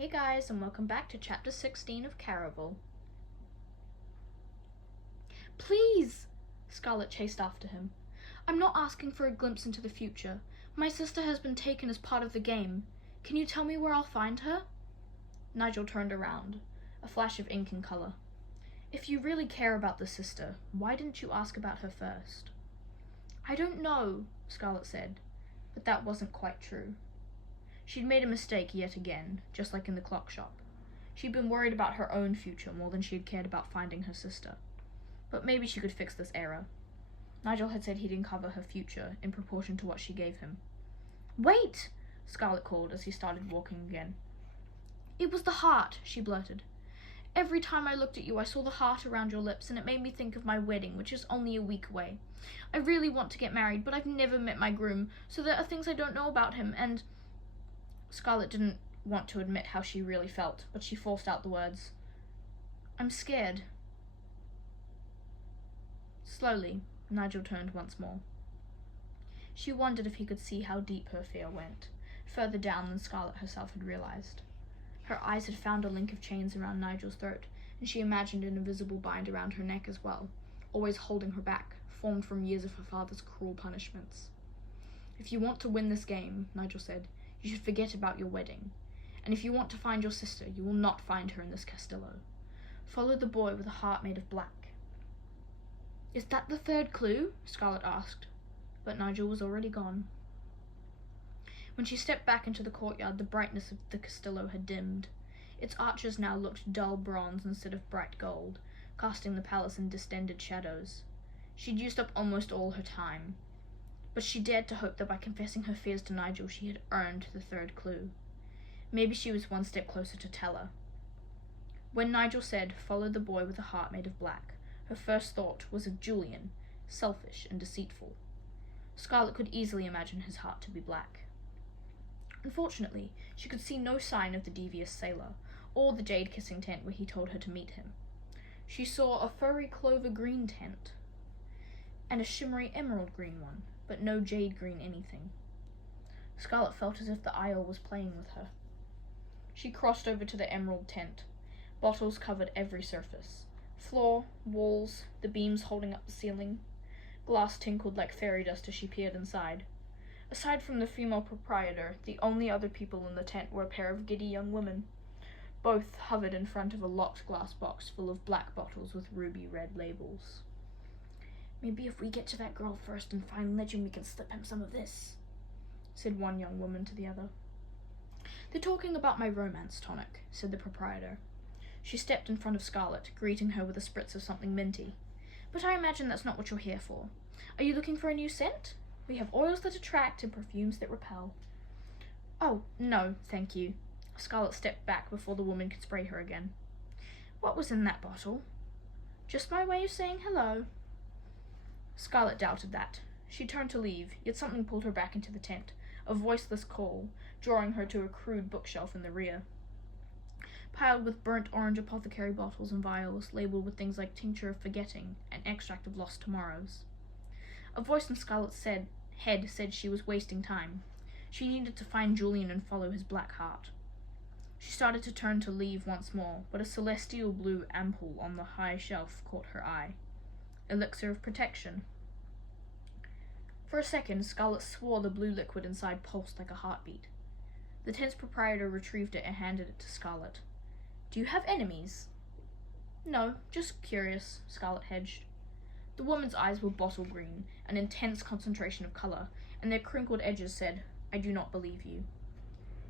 Hey guys, and welcome back to chapter 16 of Caraval. Please! Scarlet chased after him. I'm not asking for a glimpse into the future. My sister has been taken as part of the game. Can you tell me where I'll find her? Nigel turned around, a flash of ink and colour. If you really care about the sister, why didn't you ask about her first? I don't know, Scarlet said, but that wasn't quite true. She'd made a mistake yet again, just like in the clock shop. She'd been worried about her own future more than she had cared about finding her sister. But maybe she could fix this error. Nigel had said he'd uncover her future in proportion to what she gave him. Wait! Scarlet called as he started walking again. It was the heart, she blurted. Every time I looked at you, I saw the heart around your lips, and it made me think of my wedding, which is only a week away. I really want to get married, but I've never met my groom, so there are things I don't know about him, and... Scarlet didn't want to admit how she really felt, but she forced out the words. I'm scared. Slowly, Nigel turned once more. She wondered if he could see how deep her fear went, further down than Scarlet herself had realized. Her eyes had found a link of chains around Nigel's throat, and she imagined an invisible bind around her neck as well, always holding her back, formed from years of her father's cruel punishments. If you want to win this game, Nigel said, you should forget about your wedding. And if you want to find your sister, you will not find her in this castillo. Follow the boy with a heart made of black. Is that the third clue? Scarlet asked, but Nigel was already gone. When she stepped back into the courtyard, the brightness of the castillo had dimmed. Its arches now looked dull bronze instead of bright gold, casting the palace in distended shadows. She'd used up almost all her time, but she dared to hope that by confessing her fears to Nigel she had earned the third clue. Maybe she was one step closer to tell her. When Nigel said, follow the boy with a heart made of black, her first thought was of Julian, selfish and deceitful. Scarlet could easily imagine his heart to be black. Unfortunately, she could see no sign of the devious sailor, or the jade-kissing tent where he told her to meet him. She saw a furry clover-green tent, and a shimmery emerald-green one, but no jade-green anything. Scarlet felt as if the isle was playing with her. She crossed over to the emerald tent. Bottles covered every surface. Floor, walls, the beams holding up the ceiling. Glass tinkled like fairy dust as she peered inside. Aside from the female proprietor, the only other people in the tent were a pair of giddy young women. Both hovered in front of a locked glass box full of black bottles with ruby red labels. Maybe if we get to that girl first and find Legend, we can slip him some of this, said one young woman to the other. They're talking about my romance tonic, said the proprietor. She stepped in front of Scarlet, greeting her with a spritz of something minty. But I imagine that's not what you're here for. Are you looking for a new scent? We have oils that attract and perfumes that repel. Oh, no, thank you. Scarlet stepped back before the woman could spray her again. What was in that bottle? Just my way of saying hello. Scarlet doubted that. She turned to leave, yet something pulled her back into the tent, a voiceless call, drawing her to a crude bookshelf in the rear. Piled with burnt orange apothecary bottles and vials, labeled with things like tincture of forgetting and extract of lost tomorrows. A voice in Scarlet's head said she was wasting time. She needed to find Julian and follow his black heart. She started to turn to leave once more, but a celestial blue ampoule on the high shelf caught her eye. Elixir of protection. For a second, Scarlet swore the blue liquid inside pulsed like a heartbeat. The tent's proprietor retrieved it and handed it to Scarlet. Do you have enemies? No, just curious, Scarlet hedged. The woman's eyes were bottle green, an intense concentration of colour, and their crinkled edges said, I do not believe you.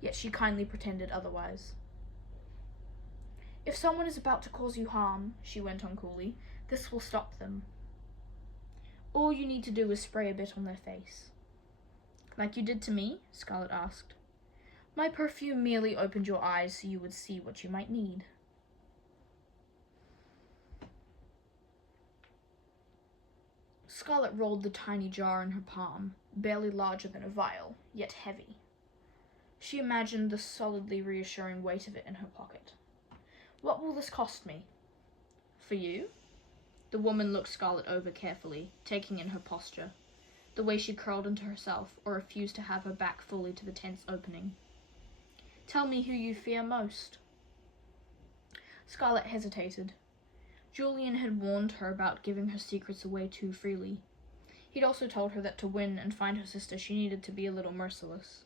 Yet she kindly pretended otherwise. If someone is about to cause you harm, she went on coolly, this will stop them. All you need to do is spray a bit on their face. Like you did to me? Scarlet asked. My perfume merely opened your eyes so you would see what you might need. Scarlet rolled the tiny jar in her palm, barely larger than a vial, yet heavy. She imagined the solidly reassuring weight of it in her pocket. What will this cost me? For you? The woman looked Scarlet over carefully, taking in her posture, the way she curled into herself or refused to have her back fully to the tent's opening. Tell me who you fear most." Scarlet hesitated. Julian had warned her about giving her secrets away too freely. He'd also told her that to win and find her sister she needed to be a little merciless.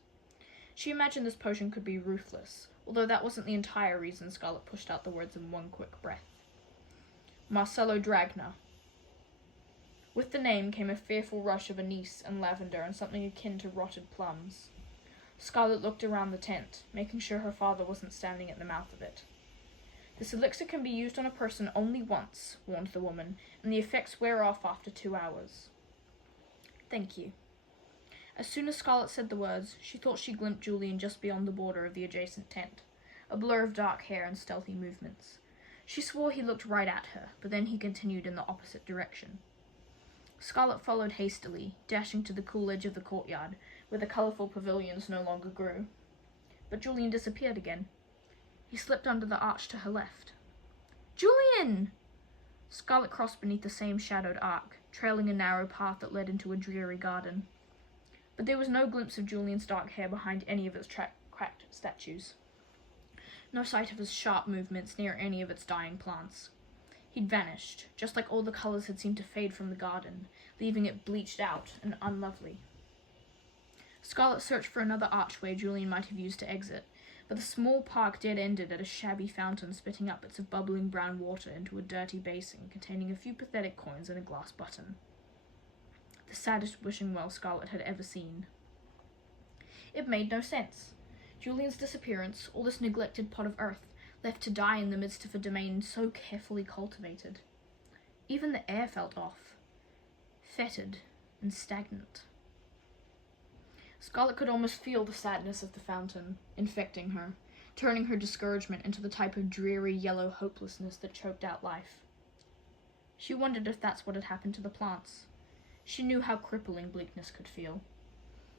She imagined this potion could be ruthless, although that wasn't the entire reason Scarlet pushed out the words in one quick breath. "Marcello Dragna." With the name came a fearful rush of anise and lavender and something akin to rotted plums. Scarlet looked around the tent, making sure her father wasn't standing at the mouth of it. "This elixir can be used on a person only once," warned the woman, "and the effects wear off after 2 hours. "Thank you." As soon as Scarlet said the words, she thought she glimpsed Julian just beyond the border of the adjacent tent, a blur of dark hair and stealthy movements. She swore he looked right at her, but then he continued in the opposite direction. Scarlet followed hastily, dashing to the cool edge of the courtyard, where the colourful pavilions no longer grew. But Julian disappeared again. He slipped under the arch to her left. "Julian!" Scarlet crossed beneath the same shadowed arc, trailing a narrow path that led into a dreary garden. But there was no glimpse of Julian's dark hair behind any of its cracked statues. No sight of his sharp movements near any of its dying plants. He'd vanished, just like all the colours had seemed to fade from the garden, leaving it bleached out and unlovely. Scarlet searched for another archway Julian might have used to exit, but the small park dead-ended at a shabby fountain spitting up bits of bubbling brown water into a dirty basin containing a few pathetic coins and a glass button. The saddest wishing well Scarlet had ever seen. It made no sense. Julian's disappearance, all this neglected pot of earth, left to die in the midst of a domain so carefully cultivated. Even the air felt off, fetid and stagnant. Scarlet could almost feel the sadness of the fountain, infecting her, turning her discouragement into the type of dreary yellow hopelessness that choked out life. She wondered if that's what had happened to the plants. She knew how crippling bleakness could feel.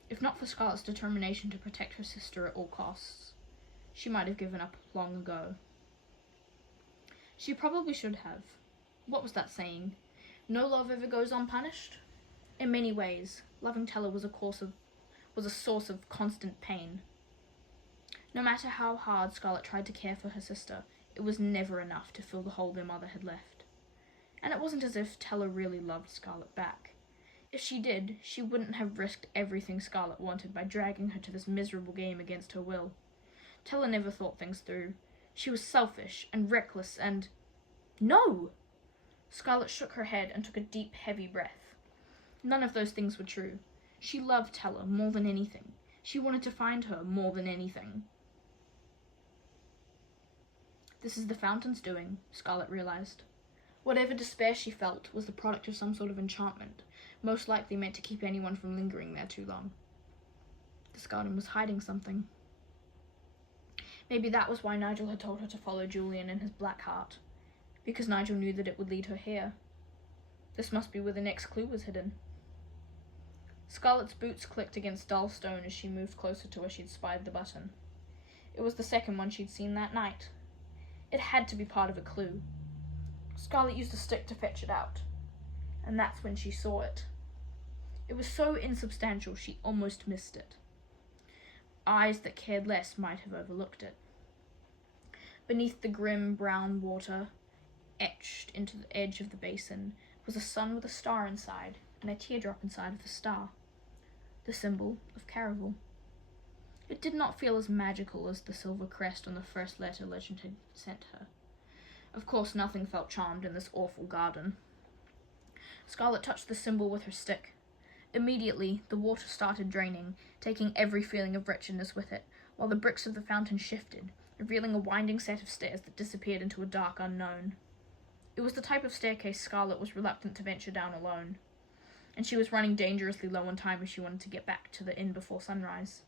If not for Scarlet's determination to protect her sister at all costs, she might have given up long ago. She probably should have. What was that saying? No love ever goes unpunished? In many ways, loving Teller was a source of constant pain. No matter how hard Scarlet tried to care for her sister, it was never enough to fill the hole their mother had left. And it wasn't as if Teller really loved Scarlet back. If she did, she wouldn't have risked everything Scarlet wanted by dragging her to this miserable game against her will. Teller never thought things through. She was selfish and reckless and... No! Scarlet shook her head and took a deep, heavy breath. None of those things were true. She loved Teller more than anything. She wanted to find her more than anything. This is the fountain's doing, Scarlet realized. Whatever despair she felt was the product of some sort of enchantment, most likely meant to keep anyone from lingering there too long. This garden was hiding something. Maybe that was why Nigel had told her to follow Julian and his black heart, because Nigel knew that it would lead her here. This must be where the next clue was hidden. Scarlet's boots clicked against dull stone as she moved closer to where she'd spied the button. It was the second one she'd seen that night. It had to be part of a clue. Scarlet used a stick to fetch it out, and that's when she saw it. It was so insubstantial she almost missed it. Eyes that cared less might have overlooked it. Beneath the grim brown water, etched into the edge of the basin, was a sun with a star inside, and a teardrop inside of the star, the symbol of Caraval. It did not feel as magical as the silver crest on the first letter Legend had sent her. Of course, nothing felt charmed in this awful garden. Scarlet touched the symbol with her stick. Immediately, the water started draining, taking every feeling of wretchedness with it, while the bricks of the fountain shifted, revealing a winding set of stairs that disappeared into a dark unknown. It was the type of staircase Scarlet was reluctant to venture down alone, and she was running dangerously low on time if she wanted to get back to the inn before sunrise.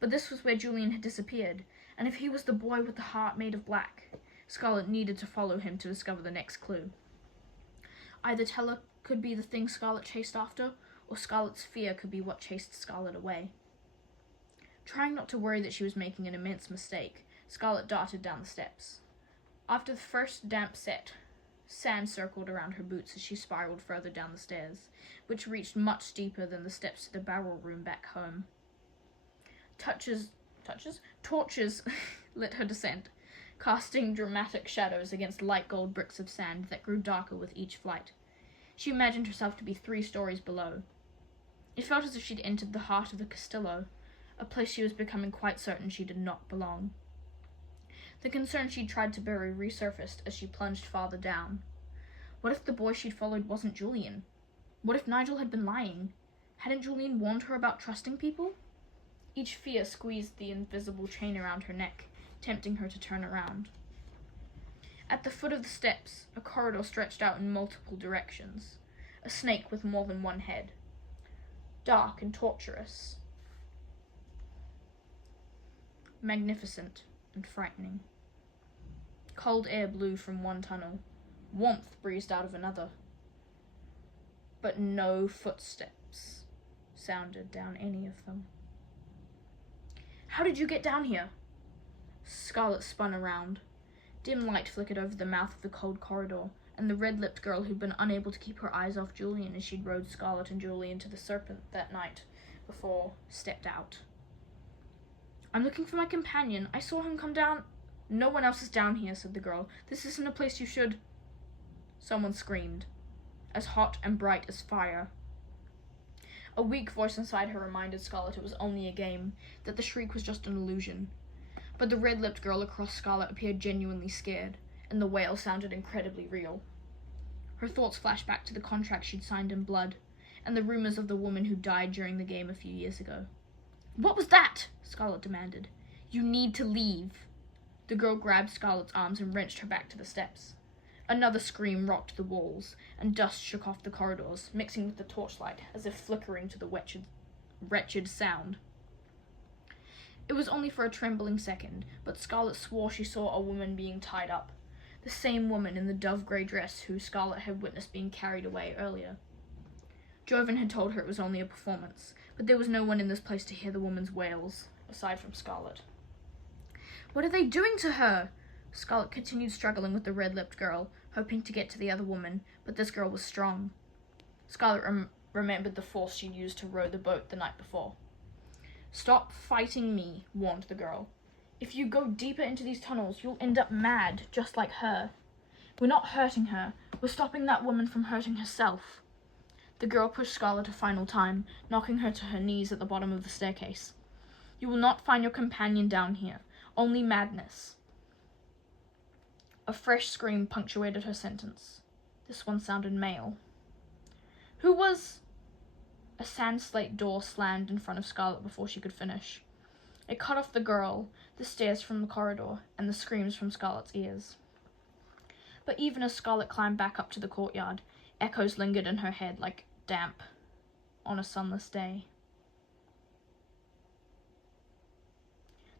But this was where Julian had disappeared, and if he was the boy with the heart made of black, Scarlet needed to follow him to discover the next clue. Either Teller could be the thing Scarlet chased after, or Scarlet's fear could be what chased Scarlet away. Trying not to worry that she was making an immense mistake, Scarlet darted down the steps. After the first damp set, sand circled around her boots as she spiraled further down the stairs, which reached much deeper than the steps to the barrel room back home. Touches Torches lit her descent, casting dramatic shadows against light gold bricks of sand that grew darker with each flight. She imagined herself to be 3 stories below. It felt as if she'd entered the heart of the Castillo, a place she was becoming quite certain she did not belong. The concern she'd tried to bury resurfaced as she plunged farther down. What if the boy she'd followed wasn't Julian? What if Nigel had been lying? Hadn't Julian warned her about trusting people? Each fear squeezed the invisible chain around her neck, tempting her to turn around. At the foot of the steps, a corridor stretched out in multiple directions, a snake with more than one head. Dark and torturous. Magnificent and frightening. Cold air blew from one tunnel. Warmth breezed out of another. But no footsteps sounded down any of them. How did you get down here? Scarlet spun around. Dim light flickered over the mouth of the cold corridor, and the red-lipped girl who'd been unable to keep her eyes off Julian as she'd rode Scarlet and Julian to the Serpent that night before stepped out. I'm looking for my companion. I saw him come down. No one else is down here, said the girl. This isn't a place you should... Someone screamed, as hot and bright as fire. A weak voice inside her reminded Scarlet it was only a game, that the shriek was just an illusion. But the red-lipped girl across Scarlet appeared genuinely scared, and the wail sounded incredibly real. Her thoughts flashed back to the contract she'd signed in blood, and the rumors of the woman who died during the game a few years ago. What was that? Scarlet demanded. You need to leave. The girl grabbed Scarlet's arms and wrenched her back to the steps. Another scream rocked the walls, and dust shook off the corridors, mixing with the torchlight, as if flickering to the wretched sound. It was only for a trembling second, but Scarlet swore she saw a woman being tied up, the same woman in the dove-grey dress who Scarlet had witnessed being carried away earlier. Joven had told her it was only a performance, but there was no one in this place to hear the woman's wails, aside from Scarlet. What are they doing to her? Scarlet continued struggling with the red-lipped girl, hoping to get to the other woman, but this girl was strong. Scarlet remembered the force she'd used to row the boat the night before. Stop fighting me, warned the girl. If you go deeper into these tunnels, you'll end up mad, just like her. We're not hurting her. We're stopping that woman from hurting herself. The girl pushed Scarlet a final time, knocking her to her knees at the bottom of the staircase. You will not find your companion down here. Only madness. A fresh scream punctuated her sentence. This one sounded male. Who was... A sand slate door slammed in front of Scarlet before she could finish. It cut off the girl, the stairs from the corridor, and the screams from Scarlet's ears. But even as Scarlet climbed back up to the courtyard, echoes lingered in her head like damp on a sunless day.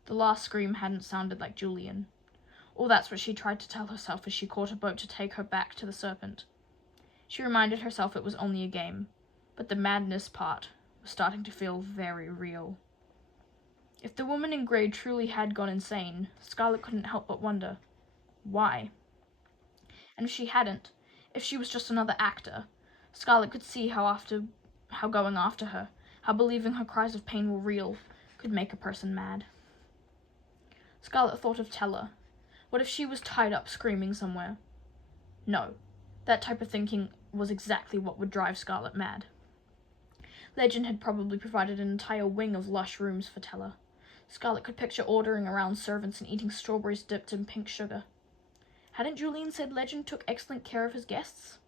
The last scream hadn't sounded like Julian. Or that's what she tried to tell herself as she caught a boat to take her back to the Serpent. She reminded herself it was only a game, but the madness part was starting to feel very real. If the woman in grey truly had gone insane, Scarlet couldn't help but wonder, why? And if she hadn't, if she was just another actor, Scarlet could see how going after her, how believing her cries of pain were real, could make a person mad. Scarlet thought of Tella. What if she was tied up screaming somewhere? No, that type of thinking was exactly what would drive Scarlet mad. Legend had probably provided an entire wing of lush rooms for Tella. Scarlet could picture ordering around servants and eating strawberries dipped in pink sugar. Hadn't Julian said Legend took excellent care of his guests?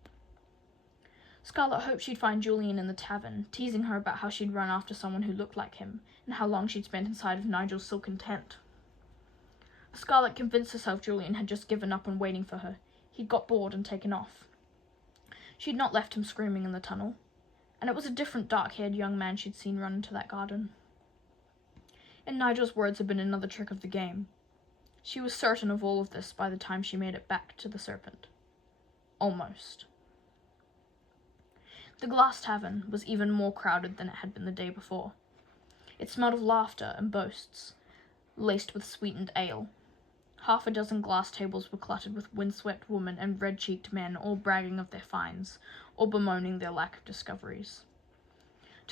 Scarlet hoped she'd find Julian in the tavern, teasing her about how she'd run after someone who looked like him, and how long she'd spent inside of Nigel's silken tent. Scarlet convinced herself Julian had just given up on waiting for her. He'd got bored and taken off. She'd not left him screaming in the tunnel, and it was a different dark-haired young man she'd seen run into that garden. And Nigel's words had been another trick of the game. She was certain of all of this by the time she made it back to the Serpent. Almost. The glass tavern was even more crowded than it had been the day before. It smelled of laughter and boasts, laced with sweetened ale. Half a dozen glass tables were cluttered with windswept women and red-cheeked men, all bragging of their finds, or bemoaning their lack of discoveries.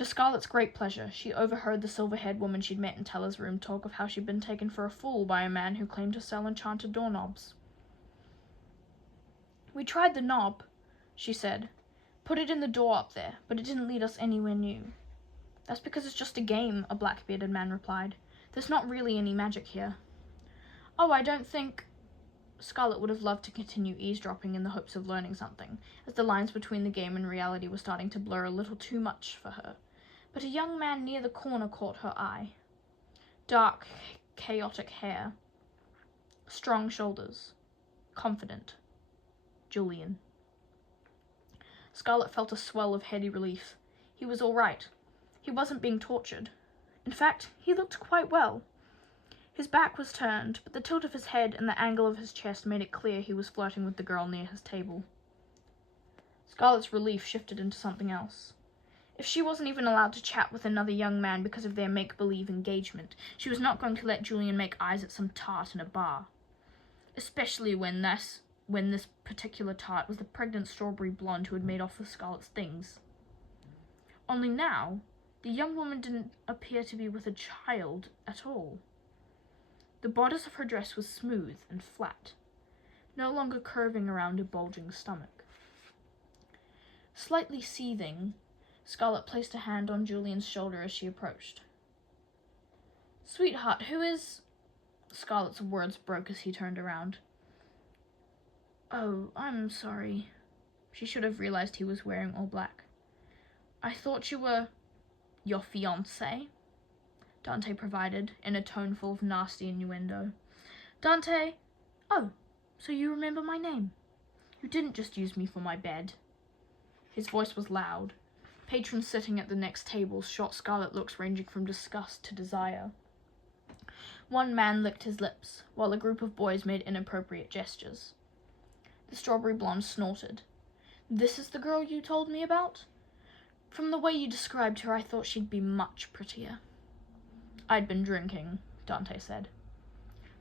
To Scarlett's great pleasure, she overheard the silver-haired woman she'd met in Teller's room talk of how she'd been taken for a fool by a man who claimed to sell enchanted doorknobs. "We tried the knob," she said. "Put it in the door up there, but it didn't lead us anywhere new." "That's because it's just a game," a black-bearded man replied. "There's not really any magic here." "Oh, I don't think—" Scarlett would have loved to continue eavesdropping in the hopes of learning something, as the lines between the game and reality were starting to blur a little too much for her. But a young man near the corner caught her eye. Dark, chaotic hair. Strong shoulders. Confident. Julian. Scarlett felt a swell of heady relief. He was all right. He wasn't being tortured. In fact, he looked quite well. His back was turned, but the tilt of his head and the angle of his chest made it clear he was flirting with the girl near his table. Scarlett's relief shifted into something else. If she wasn't even allowed to chat with another young man because of their make-believe engagement, she was not going to let Julian make eyes at some tart in a bar. Especially when this particular tart was the pregnant strawberry blonde who had made off with Scarlett's things. Only now, the young woman didn't appear to be with a child at all. The bodice of her dress was smooth and flat, no longer curving around a bulging stomach. Slightly seething, Scarlett placed a hand on Julian's shoulder as she approached. "Sweetheart, who is—" Scarlett's words broke as he turned around. "Oh, I'm sorry." She should have realized he was wearing all black. "I thought you were—" "Your fiancé?" Dante provided, in a tone full of nasty innuendo. "Dante? Oh, so you remember my name. You didn't just use me for my bed." His voice was loud. Patrons sitting at the next table shot Scarlett looks ranging from disgust to desire. One man licked his lips, while a group of boys made inappropriate gestures. The strawberry blonde snorted. "This is the girl you told me about? From the way you described her, I thought she'd be much prettier." "I'd been drinking," Dante said.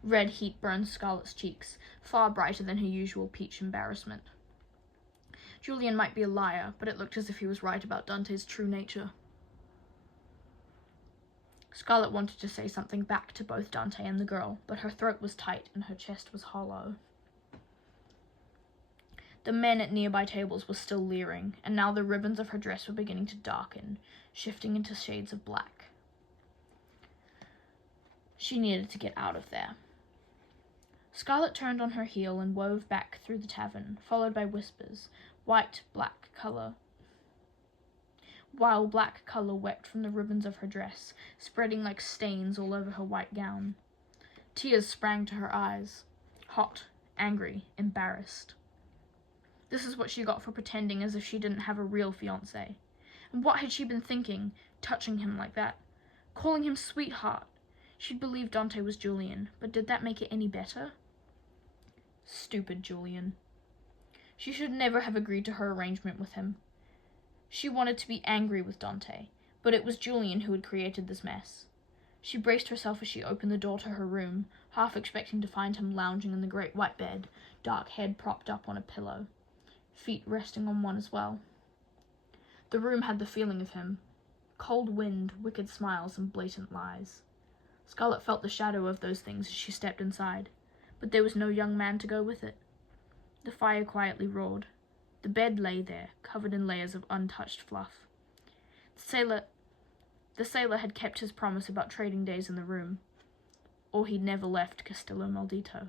Red heat burned Scarlett's cheeks, far brighter than her usual peach embarrassment. Julian might be a liar, but it looked as if he was right about Dante's true nature. Scarlett wanted to say something back to both Dante and the girl, but her throat was tight and her chest was hollow. The men at nearby tables were still leering, and now the ribbons of her dress were beginning to darken, shifting into shades of black. She needed to get out of there. Scarlett turned on her heel and wove back through the tavern, followed by whispers, while black colour wept from the ribbons of her dress, spreading like stains all over her white gown. Tears sprang to her eyes, hot, angry, embarrassed. This is what she got for pretending as if she didn't have a real fiancé. And what had she been thinking, touching him like that? Calling him sweetheart? She'd believed Dante was Julian, but did that make it any better? Stupid Julian. She should never have agreed to her arrangement with him. She wanted to be angry with Dante, but it was Julian who had created this mess. She braced herself as she opened the door to her room, half expecting to find him lounging in the great white bed, dark head propped up on a pillow, feet resting on one as well. The room had the feeling of him. Cold wind, wicked smiles, and blatant lies. Scarlett felt the shadow of those things as she stepped inside, but there was no young man to go with it. The fire quietly roared. The bed lay there, covered in layers of untouched fluff. The sailor had kept his promise about trading days in the room, or he'd never left Castillo Maldito.